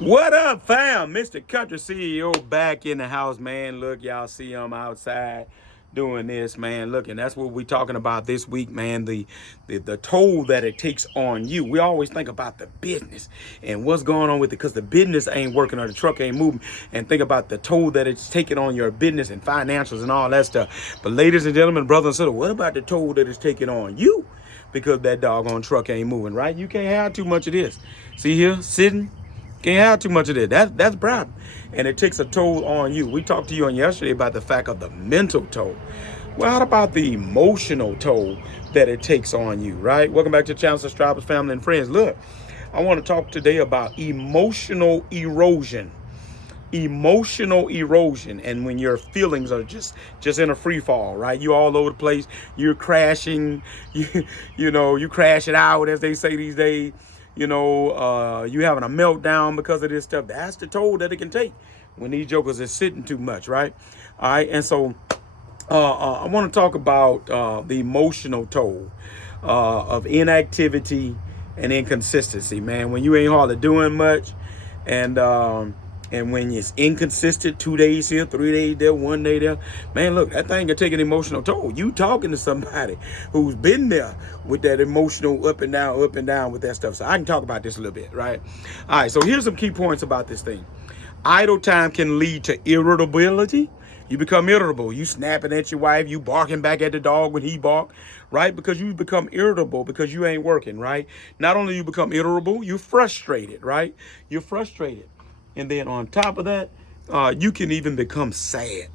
What up, fam? Mr. Country CEO back in the house, man. Look, y'all see him outside doing this, man. Look, and that's what we're talking about this week, man. The toll that it takes on you. We always think about the business and what's going on with it because the business ain't working or the truck ain't moving. And think about the toll that it's taking on your business and financials and all that stuff. But ladies and gentlemen, brothers and sisters, what about the toll that it's taking on you? Because that doggone truck ain't moving, right? You can't have too much of this. See here, sitting. Can't have too much of that. That's a problem. And it takes a toll on you. We talked to you on yesterday about the fact of the mental toll. Well, how about the emotional toll that it takes on you, right? Welcome back to the channel, subscribers, family, and friends. Look, I want to talk today about emotional erosion. Emotional erosion, and when your feelings are just in a free fall, right? You all over the place, you're crashing, you crash it out, as they say these days. You having a meltdown because of this stuff. That's the toll that it can take when these jokers are sitting too much, right? All right, and so I want to talk about the emotional toll of inactivity and inconsistency, man. When you ain't hardly doing much, and when it's inconsistent, 2 days here, 3 days there, 1 day there, man, look, that thing can take an emotional toll. You talking to somebody who's been there with that emotional up and down with that stuff. So I can talk about this a little bit, right? All right, so here's some key points about this thing. Idle time can lead to irritability. You become irritable. You snapping at your wife. You barking back at the dog when he bark, right? Because you become irritable because you ain't working, right? Not only you become irritable, you're frustrated, right? You're frustrated. And then on top of that, you can even become sad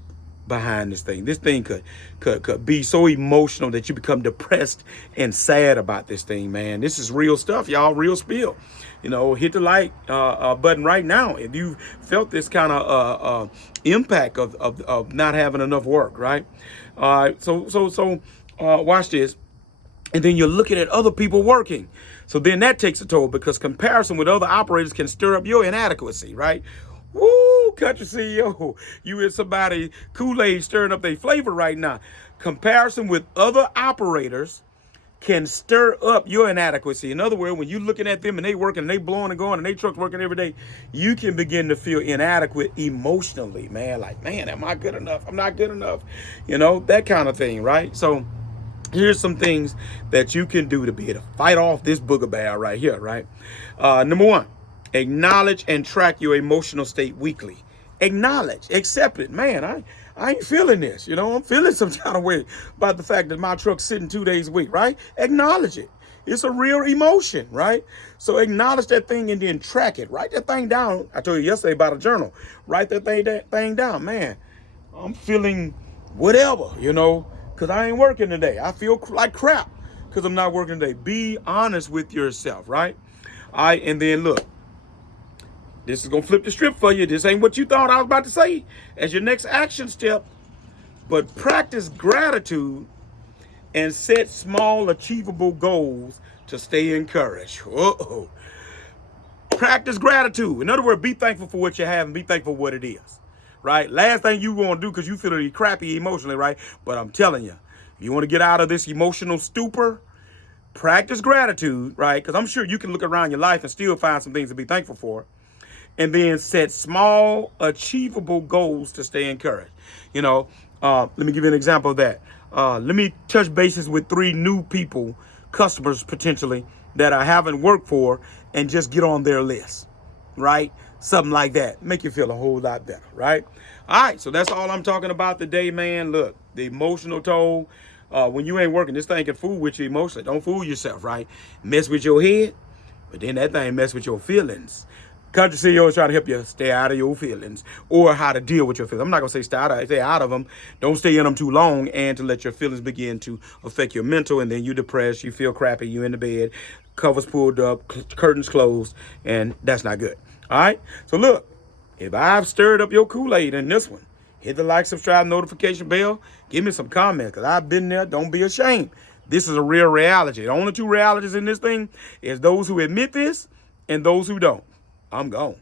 behind this thing. This thing could be so emotional that you become depressed and sad about this thing, man. This is real stuff, y'all. Real spill. Hit the like button right now if you felt this kind of impact of not having enough work, right? So watch this. And then you're looking at other people working. So then that takes a toll because comparison with other operators can stir up your inadequacy, right? Woo, country CEO, you and somebody Kool-Aid stirring up their flavor right now. Comparison with other operators can stir up your inadequacy. In other words, when you're looking at them and they working, and they blowing and going, and they trucks working every day, you can begin to feel inadequate emotionally, man. Like, man, am I good enough? I'm not good enough. That kind of thing, right? So here's some things that you can do to be able to fight off this booger bear right here, right? Number one, acknowledge and track your emotional state weekly. Acknowledge, accept it. Man, I ain't feeling this. I'm feeling some kind of way about the fact that my truck's sitting 2 days a week, right? Acknowledge it. It's a real emotion, right? So acknowledge that thing and then track it. Write that thing down. I told you yesterday about a journal. Write that thing down. Man, I'm feeling whatever, because I ain't working today. I feel like crap because I'm not working today. Be honest with yourself, right? All right, and then look, this is going to flip the script for you. This ain't what you thought I was about to say as your next action step, but practice gratitude and set small, achievable goals to stay encouraged. Uh-oh. Practice gratitude. In other words, be thankful for what you have and be thankful for what it is. Right? Last thing you want to do because you feel crappy emotionally, right? But I'm telling you, if you want to get out of this emotional stupor, practice gratitude, right? Because I'm sure you can look around your life and still find some things to be thankful for. And then set small, achievable goals to stay encouraged. Let me give you an example of that. Let me touch bases with 3 new people, customers potentially, that I haven't worked for and just get on their list, right? Something like that. Make you feel a whole lot better, right? All right, so that's all I'm talking about today, man. Look, the emotional toll. When you ain't working, this thing can fool with you emotionally. Don't fool yourself, right? Mess with your head, but then that thing mess with your feelings. Country CEO is trying to help you stay out of your feelings or how to deal with your feelings. I'm not going to say stay out of them. Don't stay in them too long and to let your feelings begin to affect your mental. And then you depressed, you feel crappy, you in the bed, covers pulled up, curtains closed, and that's not good. All right. So look, if I've stirred up your Kool-Aid in this one, hit the like, subscribe, notification bell. Give me some comments because I've been there. Don't be ashamed. This is a real reality. The only 2 realities in this thing is those who admit this and those who don't. I'm gone.